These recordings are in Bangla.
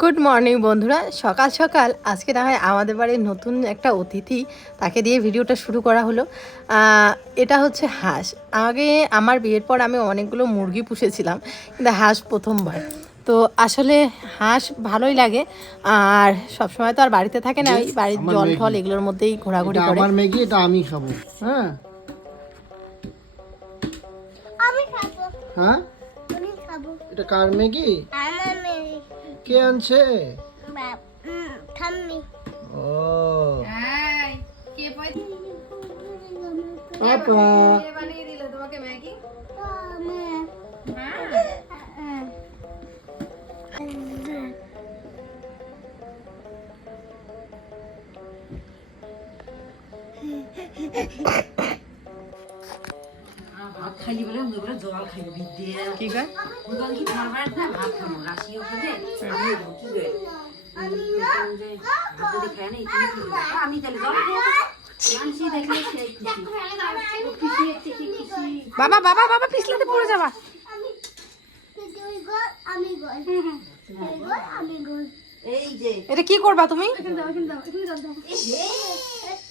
গুড মর্নিং বন্ধুরা। সকাল সকাল। আজকে না হয় আমাদের বাড়ির নতুন একটা অতিথি তাকে দিয়ে ভিডিওটা শুরু করা হলো। এটা হচ্ছে হাঁস। আগে আমার বিয়ের পর আমি অনেকগুলো মুরগি পুষেছিলাম কিন্তু হাঁস প্রথমবার। তো আসলে হাঁস ভালোই লাগে আর সবসময় তো আর বাড়িতে থাকে না ওই বাড়ির জল। ফল এগুলোর মধ্যেই ঘোরাঘুরি করে। আমার ম্যাগি এটা আমি খাব। হ্যাঁ? আমি খাব। হ্যাঁ? আমি খাব। এটা কার ম্যাগি আমার মেয়ে। কে আনছে? ও। পাপা ভাত খাইলি বলে বলে জল খাইবো বিদ্যে কি কয় ওইবার কি খাবার না ভাত খাব রাশি ওখানে কি? আমি তাহলে জল কি বাবা বাবা বাবা পিছলাতে পড়ে যাবা এটা কি করবা তুমি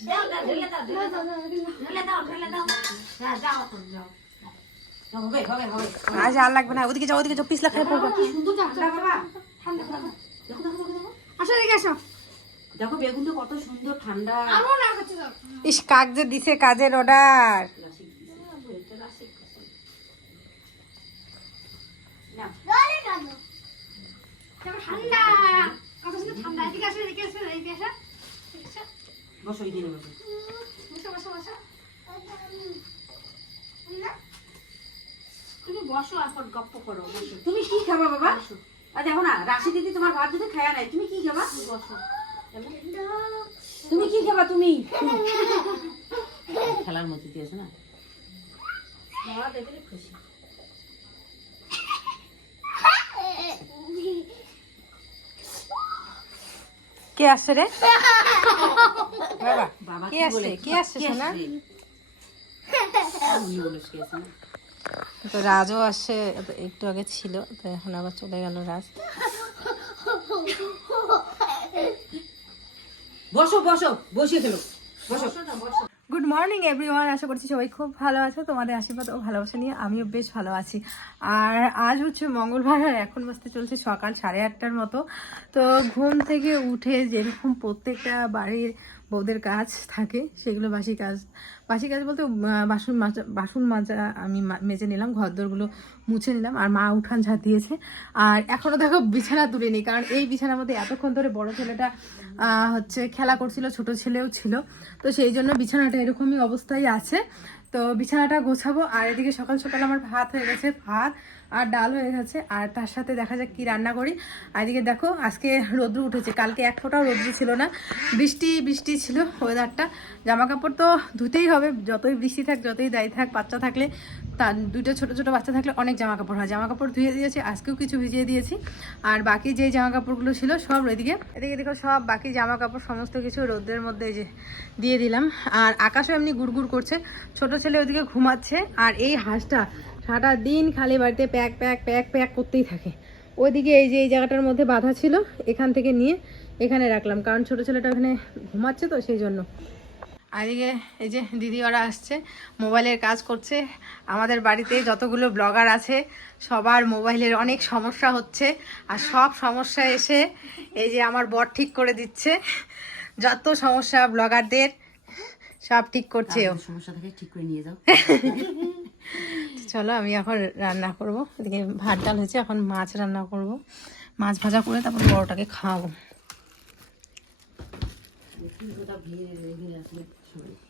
দাও দাও ঢেলে দাও দাও দাও দাও আজ আর লাগবে না ওদিকে যাও ওদিকে যাও পিছলা খাই পড়বা। আসো দেখে আসো দেখো বেগুনটা কত সুন্দর ঠান্ডা। ইস কাক যে দিছে কাজের অর্ডার ঠান্ডা? কত সুন্দর ঠান্ডা। এদিকে আসো এদিকে আসো এদিকে আসো। বসো এখানে বসো। বসো বসো বসো। তুমি বসো এখন গপ্প করো বসো। তুমি কি খাবা বাবা? আর দেখো না রাশি দিদি তোমার ভাত যদি খায়া নাই তুমি কি খাবা? বসো। তুমি কি খাবা তুমি? খেলার মধ্যে দিয়েছ না? বাবা দেখলে খুশি। কে আসছে রে? বাবা বাবা কে আসছে কে আসছে সোনা? কে আছে? না তো রাজও আসে একটু আগে ছিল, তো এখন আবার চলে গেল রাজ। বসো বসো, বসিয়ে ফেলো। বসো। গুড মর্নিং এভরিওয়ান আশা করছি সবাই খুব ভালো আছো। তোমাদের আশীর্বাদ ও ভালোবাসা নিয়ে আমিও বেশ ভালো আছি। আর আজ হচ্ছে মঙ্গলবার, আর এখন বাজতে চলছে সকাল সাড়ে আটটার মতো। তো ঘুম থেকে উঠে যেরকম প্রত্যেকটা বাড়ির বউদের কাজ থাকে, সেগুলো বাসি কাজ। বাসি কাজ বলতে বাসন মাজা বাসন মাজা আমি মেজে নিলাম, ঘরদোরগুলো মুছে নিলাম, আর মা উঠান ঝাঁট দিয়েছে আর এখনও দেখো বিছানা তুলিনি, কারণ এই বিছানার মধ্যে এতক্ষণ ধরে বড় ছেলেটা হচ্ছে খেলা করছিল, ছোট ছেলেও ছিল। তো সেই জন্য বিছানাটা এরকমই অবস্থায় আছে। তো বিছানাটা গোছাবো, আর এদিকে সকাল সকাল আমার ভাত হয়ে গেছে, ভাত। আর ডাল হয়ে গেছে, আর তার সাথে দেখা যাক কি রান্না করি। এদিকে দেখো, আজকে রোদ্রু উঠেছে, কালকে এক ফোঁটাও রোদ্রু ছিল না। বৃষ্টি বৃষ্টি ছিল ওয়েদারটা জামা কাপড় তো ধুতেই হবে, যতই বৃষ্টি থাক, যতই দায়ী থাক, বাচ্চা থাকলে, তার দুটো ছোট ছোট বাচ্চা থাকলে অনেক জামা কাপড় হয়। জামা কাপড় ধুয়ে দিয়েছি, আজকেও কিছু ভিজিয়ে দিয়েছি। আর বাকি যে জামা কাপড়গুলো ছিল, সব এদিকে। এদিকে দেখো, সব বাকি জামা কাপড় সমস্ত কিছু রোদ্রের মধ্যে যে দিয়ে দিলাম। আর আকাশও এমনি গুড়গুড় করছে। ছোট ছেলে ওদিকে ঘুমাচ্ছে, আর এই হাঁসটা সারা দিন খালি বাড়িতে প্যাক প্যাক প্যাক প্যাক করতেই থাকে। ওইদিকে এই যে এই জায়গাটার মধ্যে বাঁধা ছিল এখান থেকে নিয়ে এখানে রাখলাম। কারণ ছোট ছেলেটা ওখানে ঘুমাচ্ছে তো সেই জন্য। আর এদিকে এই যে দিদি ওরা আসছে মোবাইলের কাজ করছে। আমাদের বাড়িতে যতগুলো ব্লগার আছে সবার মোবাইলের অনেক সমস্যা হচ্ছে। আর সব সমস্যা এসে এই যে আমার বর ঠিক করে দিচ্ছে। যত সমস্যা ব্লগারদের সব ঠিক করছে ও। সমস্যা থাকে ঠিক করে নিয়ে যাও। চলো আমি এখন রান্না করব। এদিকে ভাত ডাল হয়েছে এখন মাছ রান্না করব। মাছ ভাজা করে তারপর বড়টাকে খাওয়াবো।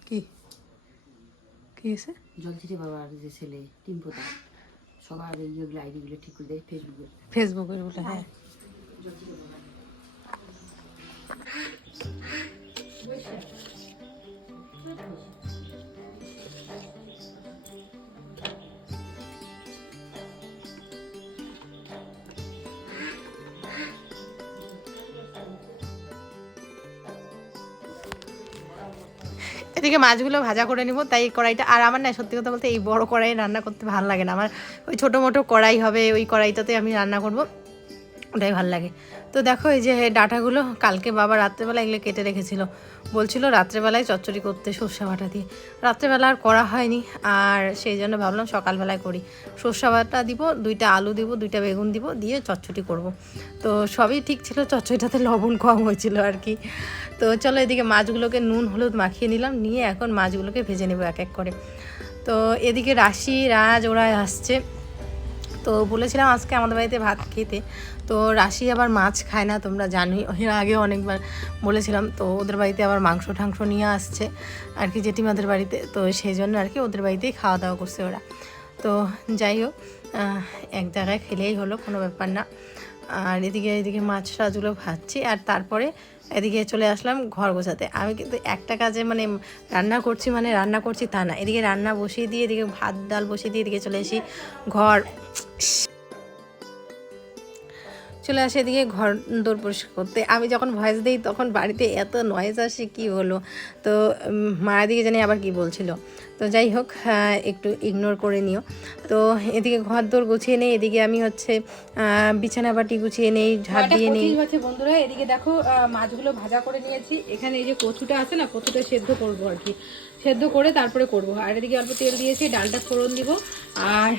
কি? কি আছে জল ছিটে বাবার যে ছেলে টিম্পোটা সবার এইগুলো আইডিগুলো ঠিক করে দেয় ফেসবুকে ফেসবুকের বলে হ্যাঁ। এদিকে মাছগুলো ভাজা করে নিব, তাই কড়াইটা, আর আমার না সত্যি কথা বলতে এই বড় কড়াই রান্না করতে ভালো লাগে না। আমার ওই ছোটো মোটো কড়াই হবে, ওই কড়াইটাতে আমি রান্না করব। ওটাই ভালো লাগে। তো দেখো এই যে ডাটাগুলো কালকে বাবা রাত্রেবেলা এগুলো কেটে রেখেছিল। বলছিল রাত্রেবেলায় চচ্চড়ি করতে সর্ষে বাটা দিয়ে। রাত্রেবেলা আর করা হয়নি আর সেই জন্য ভাবলাম সকালবেলায় করি। সর্ষে বাটা দিব, দুইটা আলু দিব, দুইটা বেগুন দিব, দিয়ে চচ্চড়ি করব। তো সবই ঠিক ছিল, চচ্চড়িটাতে লবণ কম হয়েছিল আর কি। তো চলো এদিকে মাছগুলোকে নুন, হলুদ মাখিয়ে নিলাম, নিয়ে এখন মাছগুলোকে ভেজে নেব এক এক করে। তো এদিকে রাশি, রাজ ওরা আসছে। তো বলেছিলাম আজকে আমাদের বাড়িতে ভাত খেতে। তো রাশি আবার মাছ খায় না, তোমরা জানোই। এর আগে অনেকবার বলেছিলাম, তো ওদের বাড়িতে আবার মাংস ঠাংস নিয়ে আসছে আর কি জেঠিমাদের বাড়িতে। তো সেই জন্য আর কি ওদের বাড়িতেই খাওয়া দাওয়া করছে ওরা। তো যাই হোক এক জায়গায় খেলেই হলো, কোনো ব্যাপার না। আর এদিকে এদিকে মাছ টাছগুলো ভাজছি, আর তারপরে এদিকে চলে আসলাম ঘর গোছাতে। আমি কিন্তু একটা কাজে মানে রান্না করছি মানে রান্না করছি তা না। এদিকে রান্না বসিয়ে দিয়ে এদিকে ভাত, ডাল বসিয়ে দিয়ে এদিকে চলে এসি ঘর। চলে আসে এদিকে ঘর দৌড় পরিষ্কার করতে। আমি যখন ভয়েস দিই তখন বাড়িতে এত নয়েজ আসে, কি হলো? তো মায়ের দিকে জানি আবার কি বলছিল। তো যাই হোক আহ, একটু ইগনোর করে নিও। তো এদিকে ঘর দৌড় গুছিয়ে নেই এদিকে আমি হচ্ছে বিছানা বাটি গুছিয়ে নেই ঝাড় দিয়ে নেই। আছে বন্ধুরা? এদিকে দেখো মাছগুলো ভাজা করে নিয়েছি। এখানে এই যে কচুটা আছে না কচুটা সেদ্ধ করব আর কি। সেদ্ধ করে তারপরে করব। আর এদিকে অল্প তেল দিয়েছি ডালটা ফোড়ন দিব। আর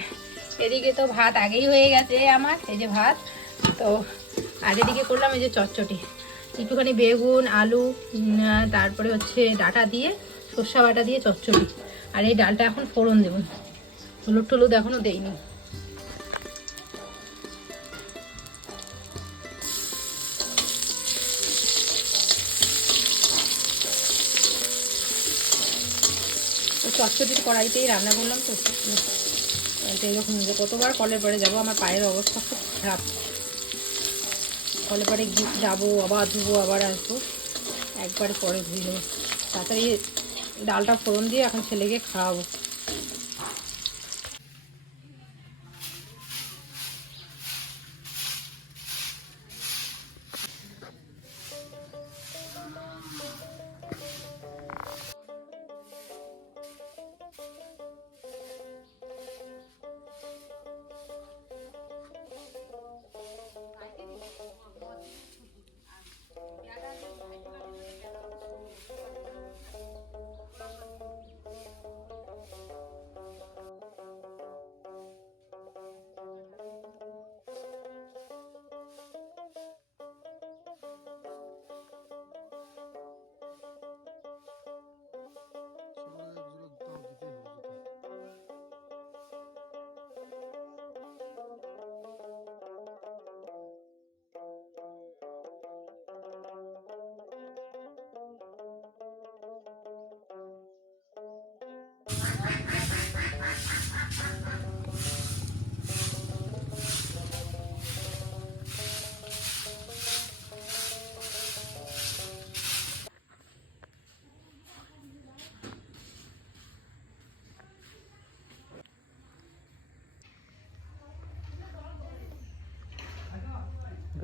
এদিকে তো ভাত আগেই হয়ে গেছে আমার এই যে ভাত। তো আর এদিকে করলাম এই যে চচ্চটি। একটুখানি বেগুন আলু তারপরে হচ্ছে ডাটা দিয়ে সর্ষা বাটা দিয়ে চচ্চড়ি আর এই ডালটা এখন ফোড়ন দেবো। হলুদ টলুদ এখনও দেইনি। তো চটচটির কড়াইতেই রান্না করলাম তো। এরকম যে কতবার কলের পরে যাব, আমার পায়ের অবস্থা খুব খারাপ। কলের পরে যাব, আবার ধুবো, আবার আসব। একবারে পরে ধুয়ে তাড়াতাড়ি ডালটা ফোড়ন দিয়ে এখন ছেলেকে খাওয়াবো।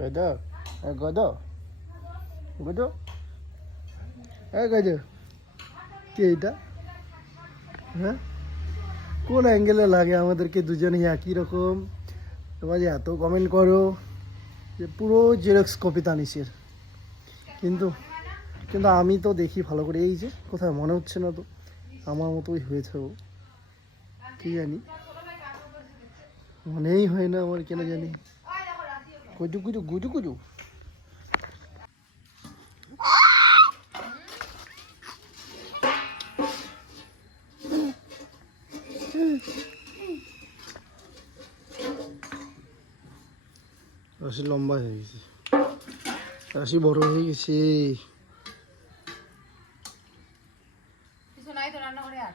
গদ গদ। গদ। এ গদ। কি এটা হ্যাঁ? কোন অ্যাঙ্গেলে লাগে আমাদেরকে দুজনে একই রকম? তোমার এত কমেন্ট করো যে পুরো জেরক্স কপি তানিসের। কিন্তু কিন্তু আমি তো দেখি ভালো করে। এই যে, কোথায় মনে হচ্ছে না তো? আমার মতোই হয়েছে ও। কি জানি? মনেই হয় না আমার, কেন জানি? গুজু গুজু গুজু গুজু রাশি লম্বা হয়ে গেছে রাশি বড় হয়ে গেছে কিছু নাই তো রান্নাঘরে আর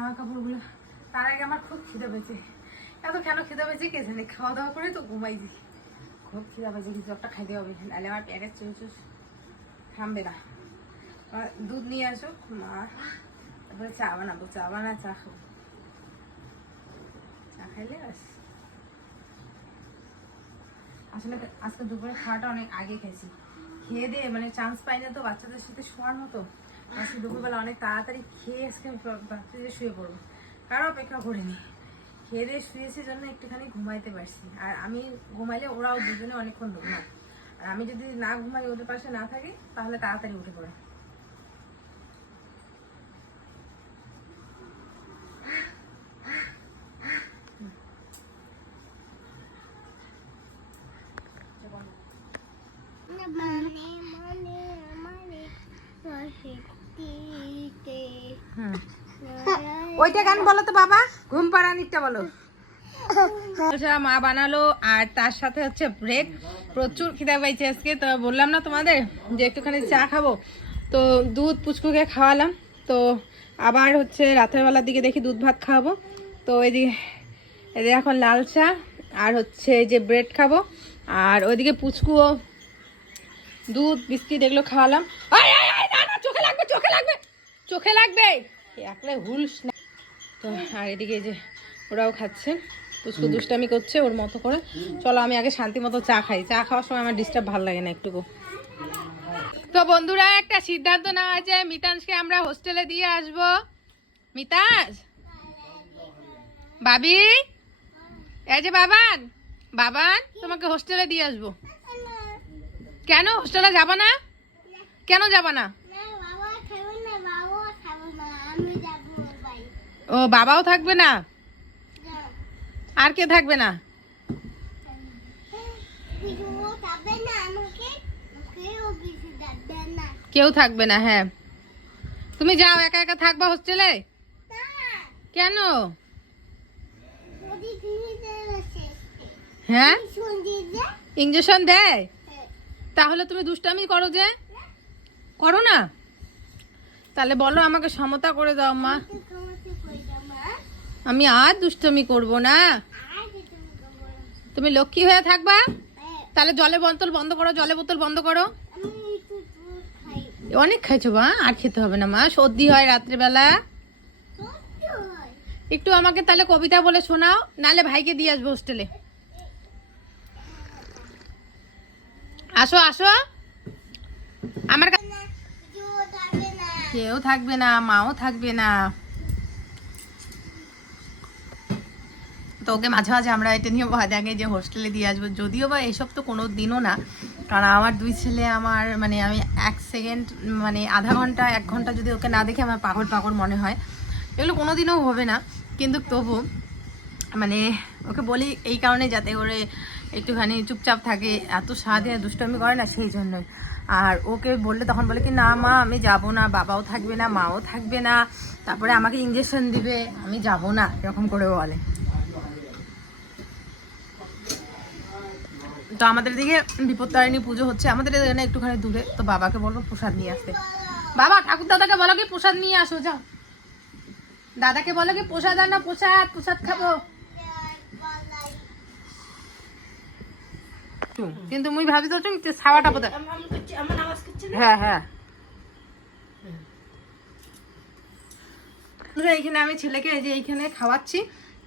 জামা কাপড়গুলো, তার আগে আমার খুব খিদে পেয়েছে। এত কেন খিদে পেয়েছে কে জানে? খাওয়া দাওয়া করে তো ঘুমাই দিই। খুব খিদে পেয়েছে, কিছু একটা খাইতে হবে। নাহলে আমার প্যাকেট চুষ চুষ থামবে না। দুধ নিয়ে আসো, মা। তারপরে চা বানাবো, চা বানা চা খাব। চা খাইলে ব্যাস। আসলে আজকে দুপুরে খাওয়াটা অনেক আগে খেয়েছি। খেয়ে দিয়ে মানে চান্স পাই না তো বাচ্চাদের সাথে শোয়ার মতো। আজকে দুপুরবেলা অনেক তাড়াতাড়ি খেয়ে আজকে আমি যে শুয়ে পড়ব। কারও অপেক্ষা করিনি। খেয়ে দিয়ে শুয়েছি জন্য একটুখানি ঘুমাইতে পারছি। আর আমি ঘুমাইলে ওরাও দুজনে অনেকক্ষণ ঘুমায় আর আমি যদি না ঘুমাই ওদের পাশে না থাকি, তাহলে তাড়াতাড়ি উঠে পড়ে মানে মানে মানে রসিকটিতে ওইটা গান বলো তো বাবা, ঘুম পাড়ানিটা বলো। আচ্ছা মা বানালো, আর তার সাথে হচ্ছে ব্রেড প্রচুর খিদা পাইছে আজকে, তো বললাম না তোমাদের যে একটুখানি চা খাব। তো দুধ পুচকুকে খাওয়ালাম, তো আবার হচ্ছে রাতের বেলার দিকে দেখি দুধ ভাত খাওয়াবো। তো এদিকে এখন লাল চা, আর হচ্ছে যে ব্রেড খাব। আর ওইদিকে পুচকুও দুধ, বিস্কিট এগুলো খাওয়ালাম। চোখে লাগবে চোখে লাগবে চোখে লাগবে। হুলস না। তো, আর এদিকে যে ওরাও খাচ্ছে। পুচকু দুষ্টামি করছে ওর মতো করে। চলো, আমি আগে শান্তি মতো চা খাই। চা খাওয়ার সময় আমার ডিস্টার্ব ভালো লাগে না একটুকু তো বন্ধুরা, একটা সিদ্ধান্ত নেওয়া হয়েছে। মিতাংশকে আমরা হোস্টেলে দিয়ে আসব। মিতাংশ বাবি? এই যে বাবান। বাবান, তোমাকে হোস্টেলে দিয়ে আসব। কেন? হোস্টেলে যাবা না? কেন যাবা না না বাবা খাব না বাবা খাব না আমি যাব ভাই ও, বাবাও থাকবে না? আর কে থাকবে না? কেউ থাকবে না হ্যাঁ। তুমি যাও, একা একা থাকবা হোস্টেলে? কেন? হ্যাঁ? ইঞ্জেকশন দেয়? তাহলে তুমি দুষ্টামি করো যে। করো না। তাহলে বলো আমাকে সমতা করে দাও, মা। আমি আর দুষ্টমি করব না। তুমি লক্ষ্মী হয়ে থাকবা? তাহলে জলে বোতল বন্ধ করো, জলে বোতল বন্ধ করো। অনেক খাইছো মা, আর খেতে হবে না মা, সর্দি হয় রাত্রেবেলা। একটু আমাকে তাহলে কবিতা বলে শোনাও নালে ভাইকে দিয়ে আসব হোস্টেলে। আসো আসো। আমার কেউ থাকবে না, মাও থাকবে না। তো ওকে মাঝে মাঝে আমরা এটা নিয়ে ভয় দেখে যে হোস্টেলে দিয়ে আসব। যদিও বা এসব তো কোনো দিনও না, কারণ আমার দুই ছেলে, আমার মানে আমি এক সেকেন্ড মানে আধা ঘণ্টা, এক ঘণ্টা যদি ওকে না দেখে আমার পাগল পাগল মনে হয়, এগুলো কোনো দিনও হবে না। কিন্তু তবু মানে ওকে বলি এই কারণে যাতে করে একটুখানি চুপচাপ থাকে, এত সাধে দুষ্টমি করে না সেই জন্যই। আর ওকে বললে তখন বলে কি, না মা, আমি যাব না, বাবাও থাকবে না, মাও থাকবে না, তারপরে আমাকে ইঞ্জেকশন দিবে, আমি যাব না, এরকম করে বলে। তো আমাদের দিকে বিপত্তারিণী পুজো হচ্ছে। আমাদের এখানে একটুখানি দূরে। তো বাবাকে বলব প্রসাদ নিয়ে আসতে। বাবা ঠাকুর দাদাকে বলো কি প্রসাদ নিয়ে আসো যাও। দাদাকে বলো কি প্রসাদ আনো প্রসাদ প্রসাদ খাব। কিন্তু মুই ভাবি তো ছাওয়াটা বোধহয় হ্যাঁ হ্যাঁ এইখানে আমি ছেলেকে এই যে এইখানে খাওয়াচ্ছি।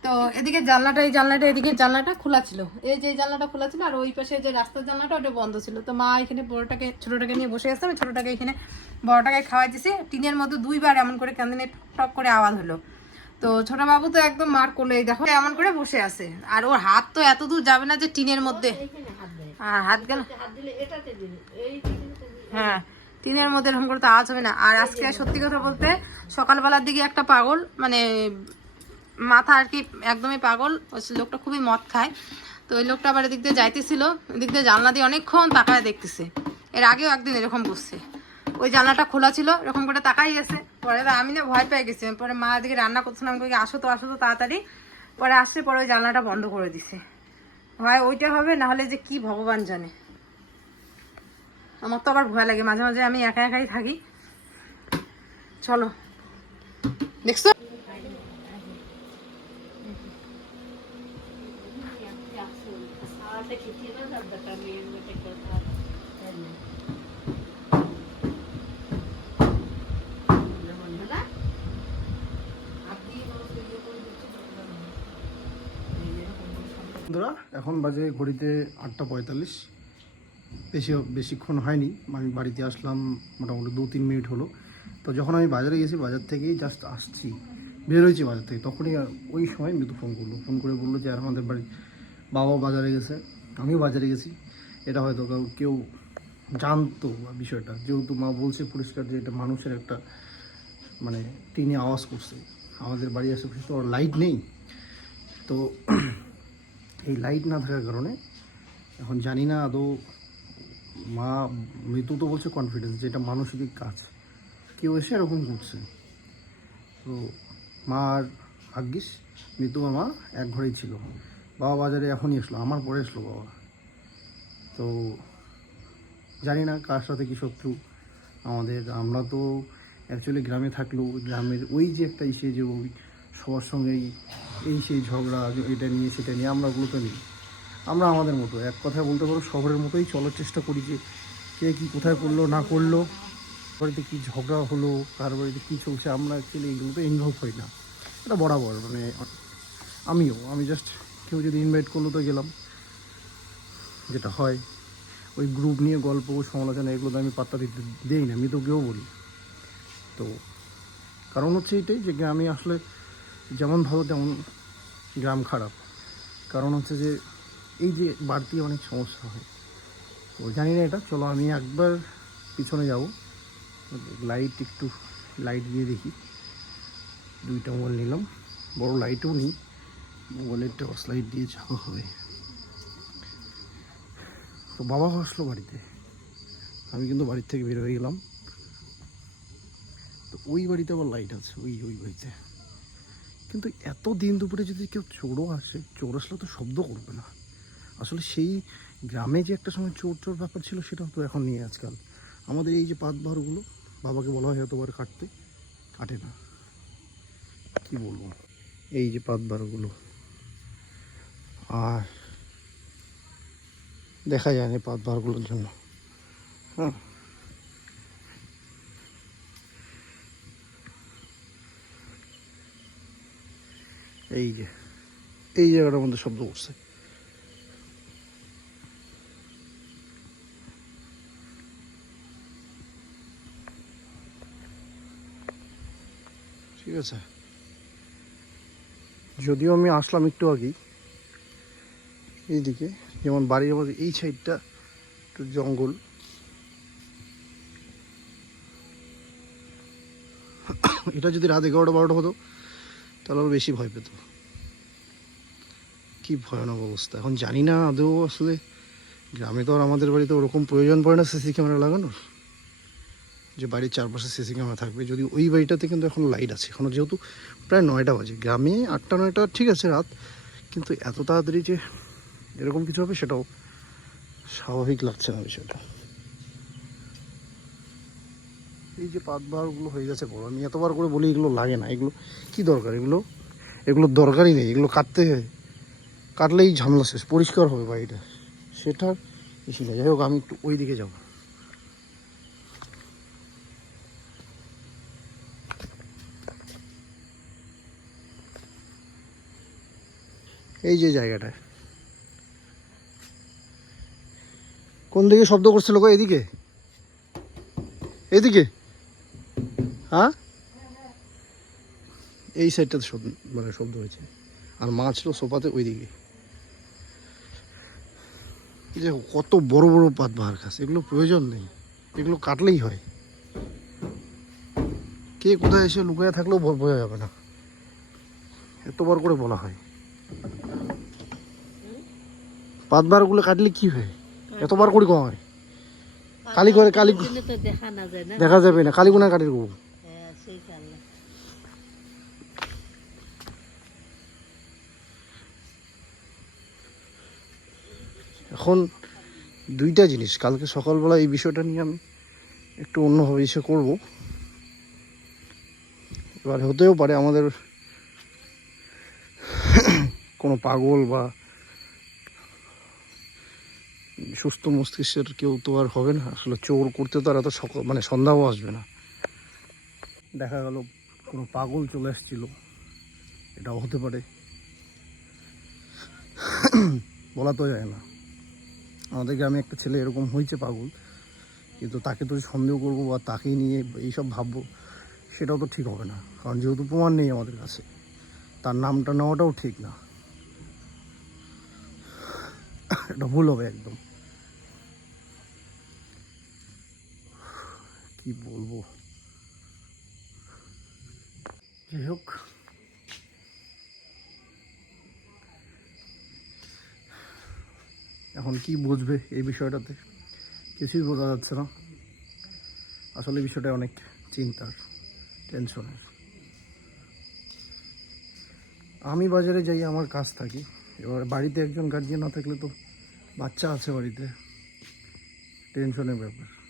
তো এদিকে জানলাটা এই জানলাটা এদিকে জানলাটা খোলা ছিল। এই যে জানলাটা খোলা ছিল আর ওই পাশে যে রাস্তার জানলাটা ওটা বন্ধ ছিল। তো মা এখানে বড়টাকে ছোটটাকে নিয়ে বসে আসছে আমি ছোটটাকে এখানে বড়টাকে খাওয়াই দিছি টিনের মধ্যে দুইবার এমন করে কেমন টক করে আওয়াজ হলো। তো ছোট বাবু তো একদম মার কোলে দেখো এমন করে বসে আছে। আর ওর হাত তো এত দূর যাবে না যে টিনের মধ্যে। হ্যাঁ হাত গেল। হ্যাঁ টিনের মধ্যে এরকম করে তো আওয়াজ হবে না। আর আজকে সত্যি কথা বলতে সকালবেলার দিকে একটা পাগল মানে মাথা আর কি একদমই পাগল। ওই লোকটা খুবই মদ খায়। তো ওই লোকটা আবার এদিক দিয়ে যাইতেছিল। এদিক দিয়ে জানলা দিয়ে অনেকক্ষণ তাকায় দেখতেছে। এর আগেও একদিন এরকম করছে। ওই জানলাটা খোলা ছিল, এরকম করে তাকাই গেছে পরে আমি না ভয় পেয়ে গেছি। পরে মা এদিকে রান্না করছিলাম আমি কই আসো তো আসো তো তাড়াতাড়ি। পরে আসছে, পরে ওই জানলাটা বন্ধ করে দিছে। হয় ওইটা হবে, না হলে যে কি ভগবান জানে। আমার তো আবার ভয় লাগে। মাঝে মাঝে আমি একা একাই থাকি। চলো। দেখছ? বন্ধুরা, এখন বাজে ঘড়িতে আটটা পঁয়তাল্লিশ। বেশি, বেশিক্ষণ হয়নি। আমি বাড়িতে আসলাম মোটামুটি দু তিন মিনিট হলো। তো যখন আমি বাজারে গেছি, বাজার থেকেই জাস্ট আসছি। বেরোয়েছি বাজার থেকে। তখনই ওই সময় মৃদু ফোন করল। ফোন করে বলল যে, আর আমাদের বাড়ি বাবাও বাজারে গেছে। আমিও বাজারে গেছি। এটা হয়তো কেউ জানতো বা বিষয়টা। যেহেতু মা বলছে পরিষ্কার যে, এটা মানুষের একটা মানে টিনে আওয়াজ করছে। আমাদের বাড়ি আশেপাশে তো লাইট নেই। তো এই লাইট না থাকার কারণে এখন জানি না আদৌ মা মৃত্যু তো বলছে কনফিডেন্স যে এটা মানসিক কাজ। কেউ এসে এরকম করছে। তো মা আর ভাগ্যিস, মৃত্যু মামা এক ঘরেই ছিল। বাবা বাজারে এখনই এসলো, আমার পরে এসলো বাবা। তো জানি না কার সাথে কী শত্রু। আমাদের, আমরা তো অ্যাকচুয়ালি গ্রামে থাকলেও গ্রামের ওই যে একটা ইসে যে ওই সবার সঙ্গেই এই সেই ঝগড়া, এটা নিয়ে, সেটা নিয়ে, আমরা ওগুলো তো নেই। আমরা আমাদের মতো, এক কথায় বলতে পারো, শহরের মতোই চলার চেষ্টা করি যে কে কী কোথায় করল, না করল, বাড়িতে কী ঝগড়া হলো, কার বাড়িতে কী চলছে, আমরা অ্যাকচুয়ালি এইগুলোতে ইনভলভ হই না। এটা বরাবর মানে আমিও, আমি জাস্ট কেউ যদি ইনভাইট করল তো গেলাম। যেটা হয়, ওই গ্রুপ নিয়ে গল্প, সমালোচনা, এগুলো তো আমি পাত্তা দিতে দিই না, আমি তো কেউ বলি। তো কারণ হচ্ছে এটাই যে গ্রামে আসলে যেমন ভালো, তেমন গ্রাম খারাপ। কারণ হচ্ছে যে, এই যে বাড়তি অনেক সমস্যা হয়। তো জানি না এটা, চলো আমি একবার পিছনে যাব। লাইট একটু, লাইট দিয়ে দেখি। দুইটা মোবাইল নিলাম। বড় লাইটও নিই। মোবাইলের টর্চ লাইট দিয়ে যাওয়া হবে। তো বাবা আসলো বাড়িতে। আমি কিন্তু বাড়ির থেকে বের হয়ে গেলাম। তো ওই বাড়িতে আবার লাইট আছে, ওই ওই বাড়িতে। কিন্তু এত দিন দুপুরে যদি কেউ চোরও আসে, চোর আসলে তো শব্দ করবে না। আসলে সেই গ্রামে যে একটা সময় চোর চোর ব্যাপার ছিল, সেটাও তো এখন নিয়ে আজকাল। আমাদের এই যে পাত বাবাকে বলা হয় এতবার কাটতে, কাটে না। কি বলব? এই যে পাত বাহারগুলো আর দেখা যায় না পাত জন্য। হ্যাঁ। এই যে, এই জায়গাটার মধ্যে শব্দ করছে। ঠিক আছে। যদিও আমি আসলাম একটু আগেই, এইদিকে, যেমন বাড়ির আমাদের এই সাইডটা একটু জঙ্গল। এটা যদি রাত এগারোটা বারোটা হতো তাহলে আরও বেশি ভয় পেত। কি ভয়ানক অবস্থা। এখন জানি না আদৌ আসলে গ্রামে তো আর আমাদের বাড়িতে ওরকম প্রয়োজন পড়ে না সিসি ক্যামেরা লাগানোর। যে বাড়ির চারপাশে সিসি ক্যামেরা থাকবে। যদি ওই বাড়িটাতে কিন্তু এখন লাইট আছে। এখনও যেহেতু প্রায় নয়টা বাজে। গ্রামে আটটা, নয়টা ঠিক আছে রাত। কিন্তু এত তাড়াতাড়ি যে এরকম কিছু হবে সেটাও স্বাভাবিক লাগছে না বিষয়টা। এই যে পাতবারগুলো হয়ে গেছে বড় আমি এতবার করে বলি এগুলো লাগে না, এগুলো কি দরকার? এগুলো এগুলো দরকারই নেই, এগুলো কাটতে কাটলেই ঝামেলা শেষ, পরিষ্কার হবে বাড়িটা। সেটা বেশি না যাই হোক, আমি একটু ওই দিকে যাব। এই যে জায়গাটা। কোন দিকে শব্দ করছিল গো? এদিকে? এদিকে? হ্যাঁ? এই সাইডটাতে শব্দ মানে শব্দ হয়েছে। আর মা ছিল সোফাতে ওইদিকে। এই যে কত বড় বড় পাত বাহার গাছ এগুলো প্রয়োজন নেই। এগুলো কাটলেই হয়। কে কোথায় এসে লুকিয়ে থাকলেও বোঝা যাবে না। এতবার করে বলা হয়। পাতবারগুলো কাটলে কি হয়? এতবার করে কম হয় কালি করে কালি দেখা না যায় না। দেখা যাবে না। কালীগুনা কাটির করব হ্যাঁ সেই কারণে এখন দুইটা জিনিস। কালকে সকালবেলা এই বিষয়টা নিয়ে আমি একটু অন্যভাবে এসে করব। এবার হতেও পারে আমাদের কোনো পাগল বা সুস্থ মস্তিষ্কের কেউ তো আর হবে না। আসলে চোর করতে তো আর এত সকাল মানে সন্ধ্যাও আসবে না। দেখা গেল কোনো পাগল চলে আসছিল এটাও হতে পারে। বলা তো যায় না। আমাদের গ্রামে একটা ছেলে এরকম হয়েছে পাগল, কিন্তু তাকে তো সন্দেহ করব বা তাকে নিয়ে এইসব ভাববো, সেটাও তো ঠিক হবে না, কারণ যেহেতু প্রমাণ নেই আমাদের কাছে, তার নামটা নেওয়াটাও ঠিক না। এটা ভুল হবে একদম। কি বলব? যাই হোক। এখন কি বুঝবে এই বিষয়টাতে? কিছুই বোঝা যাচ্ছে না। আসলে বিষয়টা অনেক চিন্তার, টেনশনের। আমি বাজারে যাই, আমার কাজ থাকি। এবার বাড়িতে একজন গার্জিয়ান না থাকলে তো বাচ্চা আছে বাড়িতে। টেনশনের ব্যাপার।